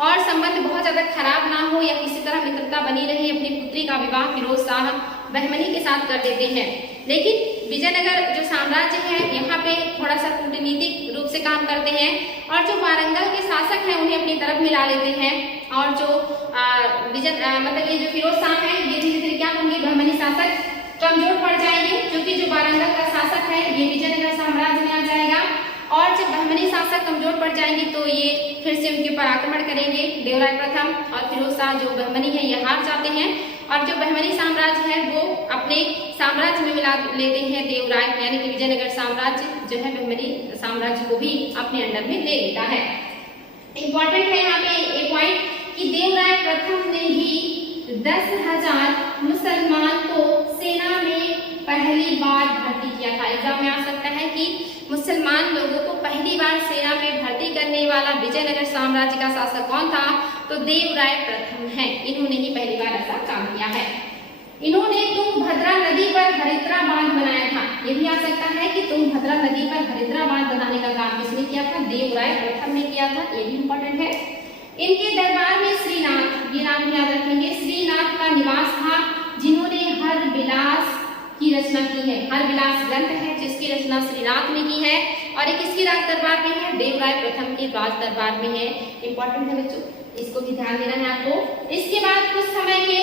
और संबंध बहुत ज्यादा खराब ना हो या किसी तरह मित्रता बनी रहे, अपनी पुत्री का विवाह फिरोज शाह बहमनी के साथ कर देते हैं। लेकिन विजयनगर जो साम्राज्य है यहाँ पे थोड़ा सा कूटनीतिक रूप से काम करते हैं और जो वारंगल के शासक हैं उन्हें अपनी तरफ मिला लेते हैं। और जो मतलब ये जो फिरोज शाह है ये धीरे धीरे क्या होंगे, बहमनी शासक कमजोर पड़ जाएंगे, क्योंकि जो वारंगल का शासक है ये विजयनगर साम्राज्य में आ जाएगा। और जब बहमनी शासक कमजोर पड़ जाएंगे तो ये फिर से उनके ऊपर आक्रमण करेंगे। देवराय प्रथम और फिरोज शाह जो बहमनी है ये हार जाते हैं और जो बहमनी साम्राज्य है वो अपने साम्राज्य में मिला लेते हैं देवराय, यानी कि विजयनगर साम्राज्य जो है बहमनी साम्राज्य को भी अपने अंडर में ले लेता है। इंपॉर्टेंट है यहाँ पे एक पॉइंट कि देवराय प्रथम ने ही 10,000 मुसलमान को सेना में पहली बार भर्ती किया था। एग्जाम में आ सकता है कि मुसलमान लोगों को पहली बार सेना में भर्ती करने वाला विजयनगर साम्राज्य का शासक कौन था? तो देवराय प्रथम है, इन्होंने ही पहली बार ऐसा काम किया है। इन्होंने तुंगभद्रा नदी पर हरिद्रा बांध बनाया था। ये भी आ सकता है कि तुंगभद्रा नदी पर हरिद्रा बांध बनाने का काम किसने किया था? देवराय प्रथम ने किया था, ये भी इम्पोर्टेंट है। इनके दरबार में श्रीनाथ, ये नाम याद रखेंगे, श्रीनाथ का निवास था, जिन्होंने हर विलास की रचना की है। हर विलास ग्रंथ है जिसकी रचना श्रीनाथ ने की है, और एक किसके राज दरबार में है? देवराय प्रथम के राज दरबार में है। इंपॉर्टेंट है बच्चों, इसको भी ध्यान देना है आपको। इसके बाद कुछ समय के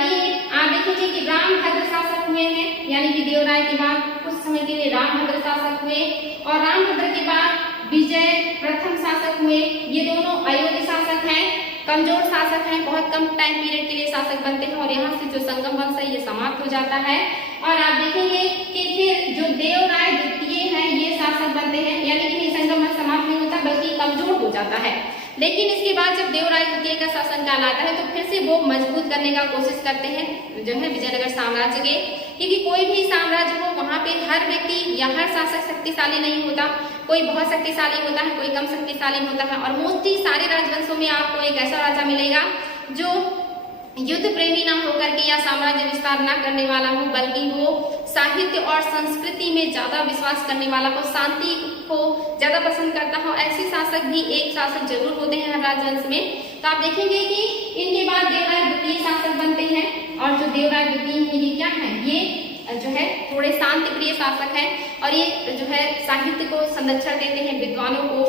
लिए आप देखेंगे कि रामभद्र शासक हुए हैं, यानी कि देवराय के बाद कुछ समय के लिए रामभद्र शासक हुए, और रामभद्र के बाद विजय प्रथम शासक हुए। ये दोनों अयोग्य शासक हैं, कमजोर शासक हैं, बहुत कम टाइम पीरियड के लिए शासक बनते हैं, और यहाँ से जो संगम वंश है ये समाप्त हो जाता है। और आप देखेंगे कि फिर जो देवराय द्वितीय है ये शासक बनते हैं, यानी कि संगम वंश समाप्त नहीं होता बल्कि कमजोर हो जाता है। लेकिन इसके बाद जब देवराय द्वितीय का शासन काल आता है तो फिर से वो मजबूत करने का कोशिश करते हैं जो है विजयनगर साम्राज्य के, क्योंकि कोई भी साम्राज्य हो वहाँ पे हर व्यक्ति या हर शासक शक्तिशाली नहीं होता, कोई बहुत शक्तिशाली होता है, कोई कम शक्तिशाली होता है। और मोस्टली सारे राजवंशों में आपको एक ऐसा राजा मिलेगा जो युद्ध प्रेमी ना होकर के या साम्राज्य विस्तार ना करने वाला हो, बल्कि वो साहित्य और संस्कृति में ज्यादा विश्वास करने वाला हो, शांति को ज्यादा पसंद करता हो। ऐसे शासक भी एक शासक जरूर होते हैं हर राजवंश में। तो आप देखेंगे कि इनके बाद देवराय द्वितीय शासक बनते हैं, और जो देवराय द्वितीय है ये क्या है? ये जो है थोड़े शांति प्रिय शासक है, और ये जो है साहित्य को संरक्षण देते हैं, विद्वानों को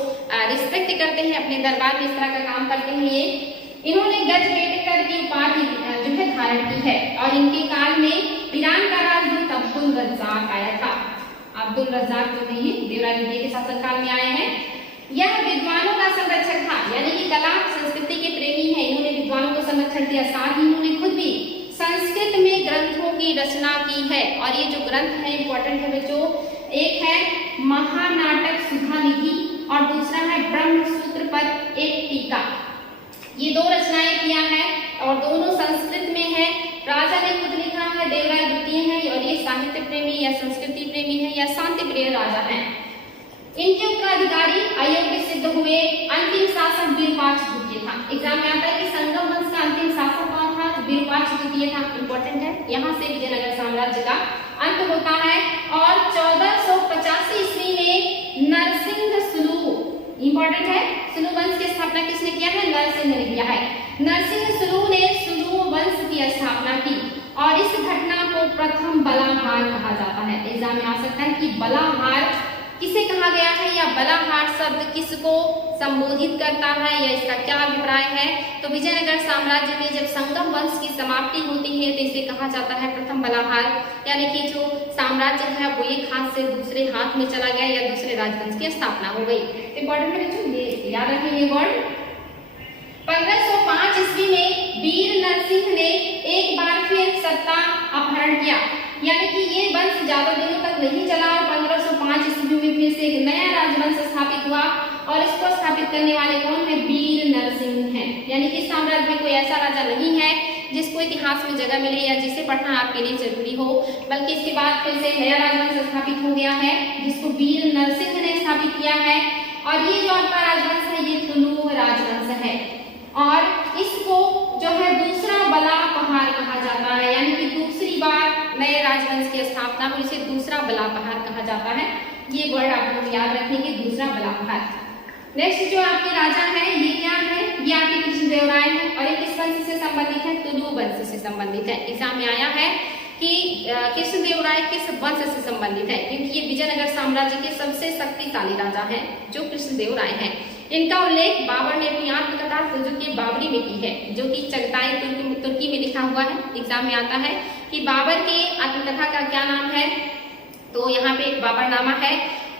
रिस्पेक्ट करते हैं, अपने दरबार में इस तरह का काम करते हैं। ये इन्होंने गजबेटकर की उपाधि जो है धारण की है, और इनके काल में ईरान का राजदूत अब्दुल रज्जाक आया था। अब्दुल रज्जाक जो है ये देवराय द्वितीय के शासनकाल में आए हैं। यह विद्वानों का संरक्षक था, यानी कि कला संस्कृति के प्रेमी है, इन्होंने विद्वानों को संरक्षण दिया। साथ ही इन्होंने खुद भी संस्कृत में ग्रंथों की रचना की है, और ये जो ग्रंथ है इंपॉर्टेंट है बच्चों, एक है महानाटक सुधा निधि और दूसरा है ब्रह्म सूत्र पर एक टीका। ये दो रचनाएं किया है और दोनों संस्कृत में है। राजा ने खुद लिखा है, देवराय द्वितीय है, और ये साहित्य प्रेमी या संस्कृति प्रेमी है या शांति प्रिय राजा है। इनके उत्तराधिकारी अयोग्य सिद्ध हुए। अंतिम शासक विरूपाक्ष द्वितीय था। एग्जाम में आता है कि संगम वंश का अंतिम शासक कौन था? तो विरूपाक्ष द्वितीय था। इंपॉर्टेंट है, यहाँ से विजयनगर साम्राज्य का अंत होता है। और 1485 ईस्वी में नरसिंह सुलू, इंपॉर्टेंट है, सुलू वंश की स्थापना किसने किया है? नरसिंह ने किया है। नरसिंह सुलू ने सुलू वंश की स्थापना की, और इस घटना को प्रथम बलाहार कहा जाता है। एग्जाम में आ सकता है कि बलाहार किसे कहा गया है, या बलाहार शब्द किसको संबोधित करता है, या इसका क्या अभिप्राय है? तो विजयनगर साम्राज्य में जब संगम वंश की समाप्ति होती है तो इसे कहा जाता है प्रथम बलाहार, यानी कि जो साम्राज्य है वो एक हाथ से दूसरे हाथ में चला गया या दूसरे राजवंश की स्थापना हो गई। इंपॉर्टेंट है बच्चों, ये याद रखेंगे वर्ड। 1505 ईस्वी में वीर नरसिंह ने एक बार फिर सत्ता अपहरण किया, यानी कि ये वंश ज्यादा दिनों तक नहीं चला। 1505 ईस्वी में फिर से एक नया राजवंश स्थापित हुआ, और इसको स्थापित करने वाले कौन है? वीर नरसिंह हैं। यानी कि साम्राज्य में कोई ऐसा राजा नहीं है जिसको इतिहास में जगह मिले या जिसे पढ़ना आपके लिए जरूरी हो, बल्कि इसके बाद फिर से नया राजवंश स्थापित हो गया है जिसको वीर नरसिंह ने स्थापित किया है। और ये जो आपका राजवंश है ये तुलु राजवंश है, और इसको जो है दूसरा बला पहाड़ कहा जाता है, यानी कि दूसरी बार नए राजवंश की स्थापना हुई, इसे दूसरा बला पहाड़ कहा जाता है। ये वर्ड आप लोग याद रखेंगे, दूसरा बला पहाड़। नेक्स्ट जो आपके राजा है ये क्या है? ये आपके कृष्णदेवराय है, और ये किस वंश से संबंधित है? तुलु वंश से संबंधित है। एग्जाम में आया है कि कृष्णदेवराय किस वंश से संबंधित है, क्योंकि ये विजयनगर साम्राज्य के सबसे शक्तिशाली राजा हैं जो कृष्णदेवराय हैं। इनका उल्लेख बाबर ने अपनी आत्मकथा सुजुकी बाबरी में की है, जो कि चगताई तुर्की में लिखा हुआ है। एग्जाम में आता है कि बाबर के आत्मकथा का क्या नाम है? तो यहाँ पे एक बाबरनामा है,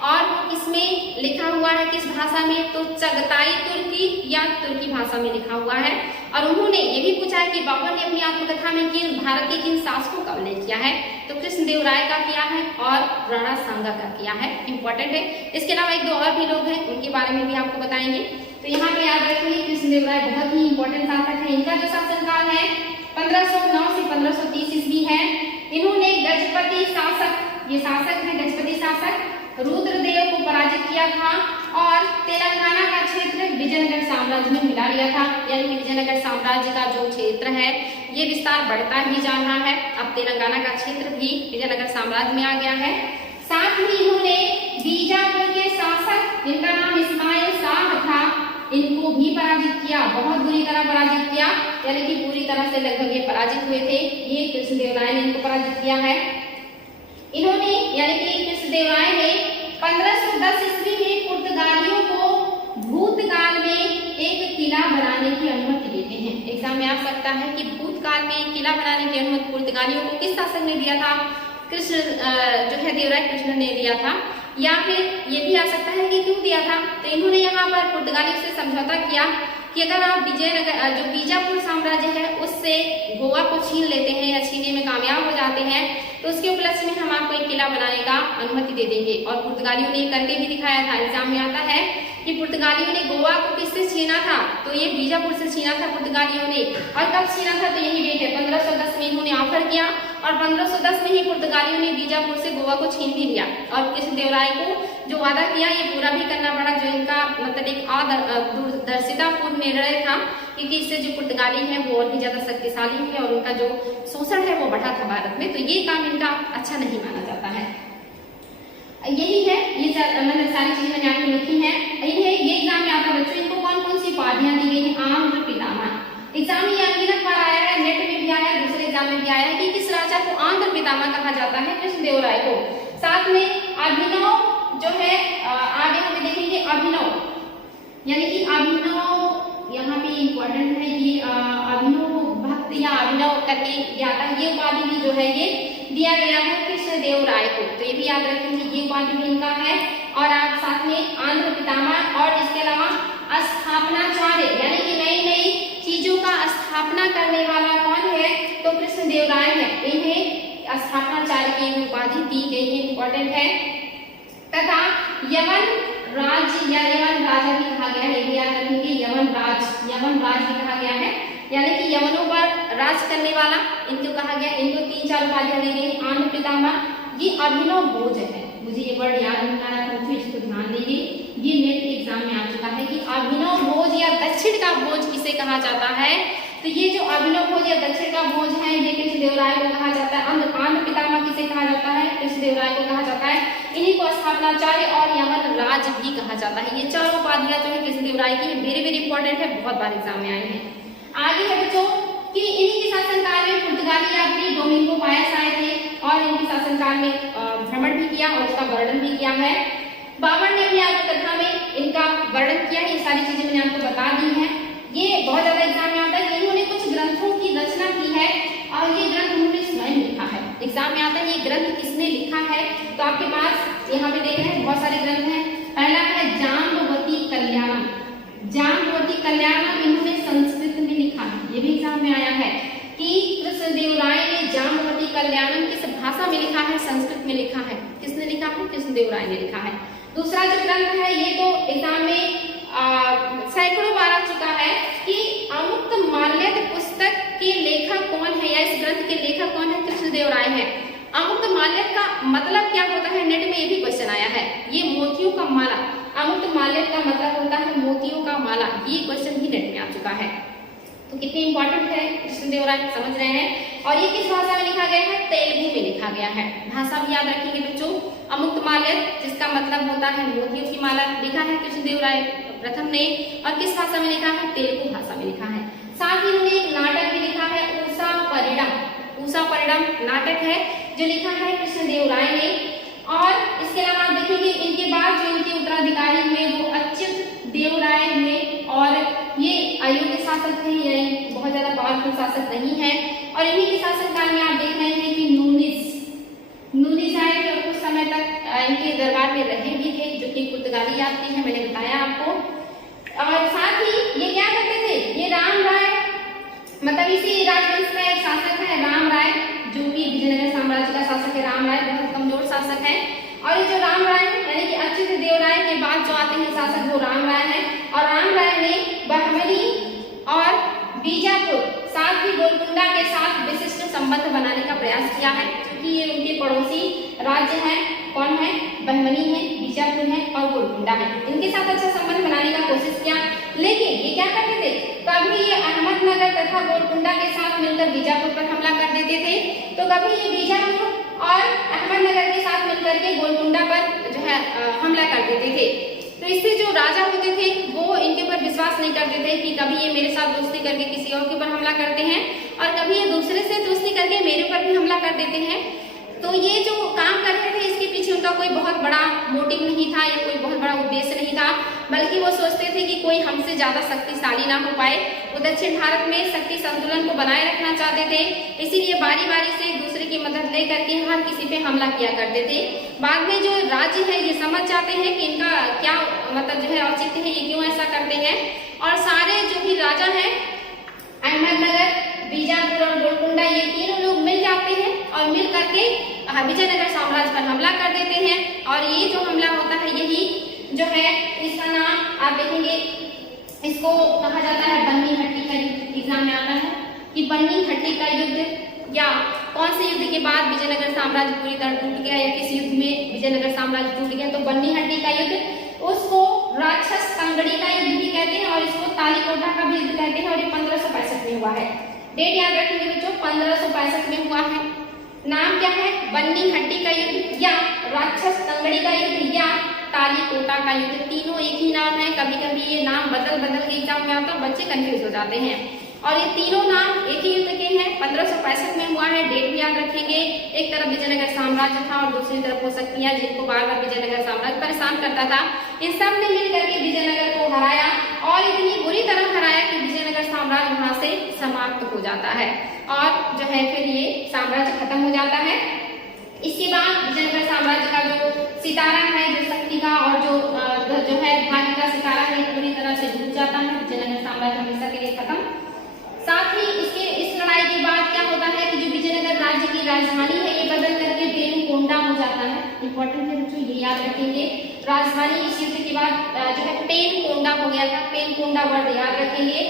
और वो किसमें लिखा हुआ है, किस भाषा में, तो चगताई तुर्की या तुर्की भाषा में लिखा हुआ है। और उन्होंने ये भी पूछा है कि बाबर ने अपनी आत्मकथा में किन भारत के किन शासकों का उल्लेख किया है, तो कृष्णदेवराय का किया है और राणा सांगा का किया है, इंपॉर्टेंट है। इसके अलावा एक दो और भी लोग हैं, उनके बारे में भी आपको बताएंगे। तो यहाँ पे याद रखिए कृष्णदेवराय बहुत ही इंपॉर्टेंट शासक है। इनका जो शासनकाल है 1509 से 1530 ईस्वी है। इन्होंने गजपति शासक, ये शासक है गजपति शासक, रुद्रदेव को पराजित किया था और तेलंगाना का क्षेत्र विजयनगर साम्राज्य में मिला लिया था। यानी विजयनगर साम्राज्य का जो क्षेत्र है ये विस्तार बढ़ता ही जा रहा है। अब तेलंगाना का क्षेत्र भी विजयनगर साम्राज्य में आ गया है। साथ ही इन्होंने बीजापुर के शासक जिनका नाम इस्माइल शाह था, इनको भी पराजित किया, बहुत बुरी तरह पराजित किया, यानी कि पूरी तरह से लगभग ये पराजित हुए थे। ये कृष्णदेवराय ने इनको पराजित किया है। इन्होंने यानी कि कृष्णदेवराय ने 1510 ईस्वी में पुर्तगालियों को भूतकाल में एक किला बनाने की अनुमति देते हैं। एग्जाम में आ सकता है कि भूतकाल में किला बनाने की अनुमति पुर्तगालियों को किस शासक ने दिया था, कृष्ण जो है देवराय कृष्ण ने दिया था, या फिर ये भी आ सकता है कि क्यों दिया था। तो इन्होंने यहाँ पर पुर्तगालियों से समझौता किया कि अगर आप विजयनगर जो बीजापुर साम्राज्य है उससे गोवा को छीन लेते हैं या छीनने में कामयाब हो जाते हैं तो उसके उपलक्ष्य में हम आपको एक किला बनाने का अनुमति दे देंगे। और पुर्तगालियों ने करके भी दिखाया था। एग्जाम में आता है कि पुर्तगालियों ने गोवा को किससे छीना था, तो ये बीजापुर से छीना था पुर्तगालियों ने। और कब छीना था, तो यही डेट है 1510 में इन्होंने ऑफर किया और 1510 में ही पुर्तगालियों ने बीजापुर से गोवा को छीन भी लिया। और कृष्णदेवराय को जो वादा किया ये पूरा भी करना पड़ा, जो इनका मतलब एक दूरदर्शितापूर्ण निर्णय था, क्योंकि इससे जो पुर्तगाली है वो और भी ज्यादा शक्तिशाली है और उनका जो शोषण है वो बढ़ा था भारत में, तो ये काम इनका अच्छा नहीं माना जाता है। यही है, ये मतलब सारी चीजें मैंने आपको लिखी हैं। ये एग्जाम में आता है बच्चों, इनको कौन कौन सी उपाधियां दी गई हैं। आंध्र पितामह एग्जाम में अनगिनत बार आया है, नेट में भी आया है, दूसरे एग्जाम में भी आया है कि किस राजा को आंध्र पितामह कहा जाता है, कृष्णदेवराय को। साथ में अभिनव जो है आगे हमें देखेंगे अभिनव, यानी कि अभिनव यहाँ पे इम्पोर्टेंट है, ये अभिनव भक्त या अभिनव करके आता है, ये उपाधि भी जो है ये दिया गया है कृष्णदेवराय को। तो ये भी याद रखेंगे, ये उपाधि भी इनका है। और आप साथ में आंध्र पितामह और इसके अलावा स्थापनाचार्य, यानी कि नई नई चीजों का स्थापना करने वाला कौन है, तो कृष्णदेवराय है। इन्हें स्थापनाचार्य की उपाधि दी गई है, इंपॉर्टेंट है। तथा यवन राज्य या यवन राजा भी कहा गया है, याद रखेंगे यवन राज भी कहा गया है, यानी कि यवनों पर राज करने वाला इनको कहा गया। इनको 3-4 उपाधियां दी गई। आंध्र पितामह, ये अभिनव भोज है, मुझे ये वर्ड याद नहीं आ रहा था, मुझे इसको ध्यान दीजिए, ये नेट के एग्जाम में आ चुका है कि अभिनव भोज या दक्षिण का भोज किसे कहा जाता है, तो ये जो अभिनव भोज या दक्षिण का भोज है ये कृष्णदेवराय को कहा जाता है। आंध्र पितामह किसे कहा जाता है, कृष्णदेवराय को कहा जाता है। इन्हीं को स्थापनाचार्य और यवन राज भी कहा जाता है। ये चारों उपाधियां जो है कृष्णदेवराय की वेरी वेरी इंपॉर्टेंट है, बहुत बार एग्जाम में आई है। आगे है बच्चों कि इन्हीं के शासनकाल में पुर्तगाली यात्री डोमिंगो पायस आए थे और इनके शासनकाल में भ्रमण भी किया और उसका वर्णन भी किया है। बाबर ने अपनी आत्मकथा में इनका वर्णन किया, ये सारी चीजें मैंने आपको बता दी हैं। ये बहुत ज्यादा एग्जाम में आता है कि इन्होंने कुछ ग्रंथों की रचना की है और ये ग्रंथ उन्होंने स्वयं लिखा है। एग्जाम में आता है ये ग्रंथ किसने लिखा है, तो आपके पास यहाँ पे देख रहे हैं बहुत सारे ग्रंथ हैं। पहला है जाम्बवती कल्याणम। जाम्बवती कल्याणम इन्होंने संस्कृत में लिखा है, ये भी एग्जाम में आया है कि कृष्णदेवराय ने जाम्बवती कल्याणम किस भाषा में लिखा है, संस्कृत में लिखा है। किसने लिखा है, कृष्णदेवराय ने लिखा है। दूसरा जो ग्रंथ है ये तो एग्जाम में सैकड़ों बार आ चुका है कि अमुक्त माल्यद पुस्तक के लेखक कौन है या इस ग्रंथ के लेखक कौन है, कृष्णदेवराय है। अमुक्त माल्यद का मतलब क्या होता है, नेट में ये भी क्वेश्चन आया है। ये मोतियों का माला, अमुक्त माल्यद का मतलब होता है मोतियों का माला, ये क्वेश्चन भी नेट में आ चुका है। तो कितनी इंपॉर्टेंट है कृष्णदेवराय, समझ रहे हैं। और ये किस भाषा में लिखा गया है, तेलुगु में लिखा गया है। भाषा भी याद रखेंगे बच्चों, अमुक्त माल्यद जिसका मतलब होता है मोतियों की माला, लिखा है कृष्णदेवराय प्रथम ने। और किस भाषा में लिखा है, तेलुगु भाषा में लिखा है। साथ ही उन्होंने एक नाटक भी लिखा है, ऊषा परिणम नाटक है जो लिखा है कृष्णदेवराय ने। और इसके अलावा आप देखेंगे इनके बाद जो इनके उत्तराधिकारी हुए वो अच्युत देवराय हुए और ये अयोग्य शासक थे, ये बहुत ज्यादा पावरफुल शासक नहीं है। और इन्हीं के शासनकाल में आप देख रहे हैं कि नूरी साहिब और कुछ समय तक इनके दरबार में रहे भी थे, जो कि पुर्तगाली यात्री हैं, मैंने बताया आपको। और साथ ही ये क्या करते थे, ये राम राय मतलब इसी राजवंश का एक शासक है राम राय, जो कि विजयनगर साम्राज्य का शासक है राम राय, बहुत कमजोर शासक है। और ये जो राम राय है यानी कि अच्युत देव राय के बाद जो आते हैं शासक वो राम राय है। और राम राय ने बहमनी और बीजापुर साथ ही गोलकुंडा के साथ विशिष्ट संबंध बनाने का प्रयास किया है, क्योंकि ये उनके पड़ोसी राज्य हैं। कौन है, बहमनी है, बीजापुर है और गोलकुंडा है। इनके साथ अच्छा संबंध बनाने का कोशिश किया, लेकिन ये क्या करते थे, कभी ये अहमदनगर तथा गोलकुंडा के साथ मिलकर बीजापुर पर हमला कर देते थे, तो कभी ये बीजापुर और अहमदनगर के साथ मिलकर के गोलकुंडा पर जो है हमला कर देते थे। तो इससे जो राजा होते थे वो इनके ऊपर विश्वास नहीं करते थे कि कभी ये मेरे साथ दोस्ती करके किसी और के ऊपर हमला करते हैं और कभी ये दूसरे से दोस्ती करके मेरे ऊपर भी हमला कर देते हैं। तो ये जो काम कर रहे थे इसके पीछे उनका कोई बहुत बड़ा मोटिव नहीं था या कोई बहुत बड़ा उद्देश्य नहीं था, बल्कि वो सोचते थे कि कोई हमसे ज्यादा शक्तिशाली ना हो पाए। वो दक्षिण भारत में शक्ति संतुलन को बनाए रखना चाहते थे, इसीलिए बारी बारी से एक दूसरे की मदद ले करके हर किसी पे हमला किया करते थे। बाद में जो राज्य है ये समझ जाते हैं कि इनका क्या मतलब जो है औचित्य है, ये क्यों ऐसा करते हैं, और सारे जो भी राजा है अहमदनगर, बीजापुर और गोलकुंडा ये तीनों लोग मिल जाते हैं और मिल करके विजयनगर साम्राज्य पर हमला कर देते हैं। और ये जो हमला होता है यही जो है इसका नाम आप देखेंगे, इसको कहा जाता है बन्नी हट्टी का युद्ध। एग्जाम में आता है कि बन्नी हट्टी का युद्ध, या कौन से युद्ध के बाद विजयनगर साम्राज्य पूरी तरह टूट गया या किस युद्ध में विजयनगर साम्राज्य टूट गया। तो बन्नी हट्टी का युद्ध, उसको राक्षस तंगड़ी का युद्ध भी कहते हैं और इसको तालीकोटा का भी युद्ध कहते हैं, और ये 1565 में हुआ है। डेट याद रखेंगे बच्चों, 1565 में हुआ है। नाम क्या है, बन्नी हट्टी का युद्ध या राक्षस तंगड़ी का युद्ध या तालीकोटा का युद्ध, तीनों एक ही नाम है। कभी कभी ये नाम बदल बदल के एग्जाम में आता है, बच्चे कंफ्यूज हो जाते हैं। और ये तीनों नाम एक ही युद्ध के हैं, 1565 में हुआ है। डेट भी याद रखेंगे, एक तरफ विजयनगर साम्राज्य था और दूसरी तरफ हो शक्तियां जिनको बार बार विजयनगर साम्राज्य परेशान करता था, इन सब ने मिलकर के विजयनगर को हराया और इतनी बुरी तरह हराया कि विजयनगर साम्राज्य वहां से समाप्त हो जाता है और जो है फिर ये साम्राज्य खत्म हो जाता है। इसके बाद विजयनगर साम्राज्य का जो सितारा है, जो शक्ति का और जो है भाग्य का सितारा है, पूरी तरह से डूब जाता है। विजयनगर साम्राज्य हमेशा के लिए खत्म। साथ ही इसके इस लड़ाई के बाद क्या होता है कि जो विजयनगर राज्य की राजधानी है ये बदल करके पेनकोंडा हो जाता है। इंपॉर्टेंट है बच्चों, ये याद रखेंगे। राजधानी इस युद्ध के बाद जो है पेनकोंडा हो गया था, पेनकोंडा वर्ड याद रखेंगे।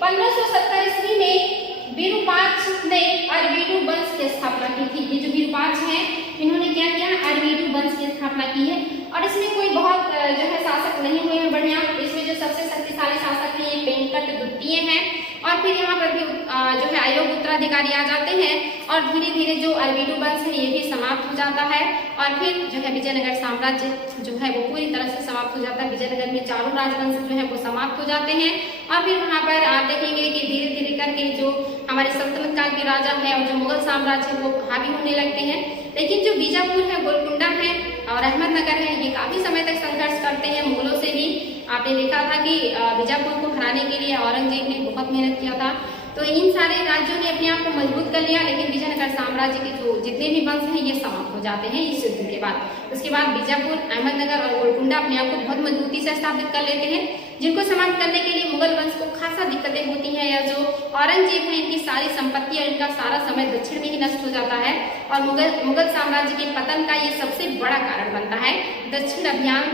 1570 ईस्वी में विरूपाक्ष ने अरवीडू वंश की स्थापना की थी। ये जो विरूपाक्ष हैं इन्होंने क्या किया, अरवीडू वंश की स्थापना की है। और इसमें कोई बहुत जो है शासक नहीं हुए हैं बढ़िया। इसमें जो सबसे शक्तिशाली शासक है ये वेंकट द्वितीय हैं। और फिर यहाँ पर भी जो है अयोग्य उत्तराधिकारी आ जाते हैं और धीरे धीरे जो अरवीडू वंश है ये भी समाप्त हो जाता है। और फिर जो है विजयनगर साम्राज्य जो है वो पूरी तरह से समाप्त हो जाता है। विजयनगर में चारों राजवंश जो है वो समाप्त हो जाते हैं। और फिर वहाँ पर आप देखेंगे कि धीरे धीरे करके जो हमारे सल्तनत काल के राजा है और जो मुगल साम्राज्य है वो हावी होने लगते हैं। लेकिन जो बीजापुर है, गोलकुंडा है और अहमदनगर है, ये काफी समय तक संघर्ष करते हैं मुगलों से भी। आपने देखा था कि बीजापुर को हराने के लिए औरंगजेब ने बहुत मेहनत किया था। तो इन सारे राज्यों ने अपने आप को मजबूत कर लिया, लेकिन विजयनगर साम्राज्य के जो जितने भी वंश हैं ये समाप्त हो जाते हैं इस युद्ध के बाद। उसके बाद बीजापुर, अहमदनगर और गोलकुंडा अपने आप को बहुत मजबूती से स्थापित कर लेते हैं, जिनको समाप्त करने के लिए मुगल वंश को खासा दिक्कतें होती हैं। या जो औरंगजेब है इनकी सारी संपत्ति और इनका सारा समय दक्षिण में ही नष्ट हो जाता है और मुगल साम्राज्य के पतन का ये सबसे बड़ा कारण बनता है, दक्षिण अभियान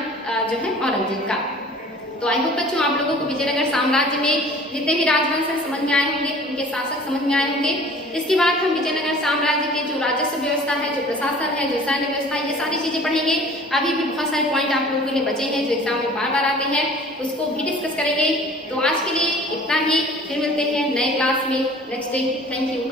जो है औरंगजेब का। तो आई होप बच्चों आप लोगों को विजयनगर साम्राज्य में जितने भी राजवंश हैं समझ में आए होंगे, उनके शासक समझ में आए होंगे। इसके बाद हम विजयनगर साम्राज्य के जो राजस्व व्यवस्था है, जो प्रशासन है, जो सैन्य व्यवस्था है, ये सारी चीजें पढ़ेंगे। अभी भी बहुत सारे पॉइंट आप लोगों के लिए बचे हैं जो एग्जाम में बार बार आते हैं, उसको भी डिस्कस करेंगे। तो आज के लिए इतना ही, फिर मिलते हैं नए क्लास में नेक्स्ट डे। Thank you.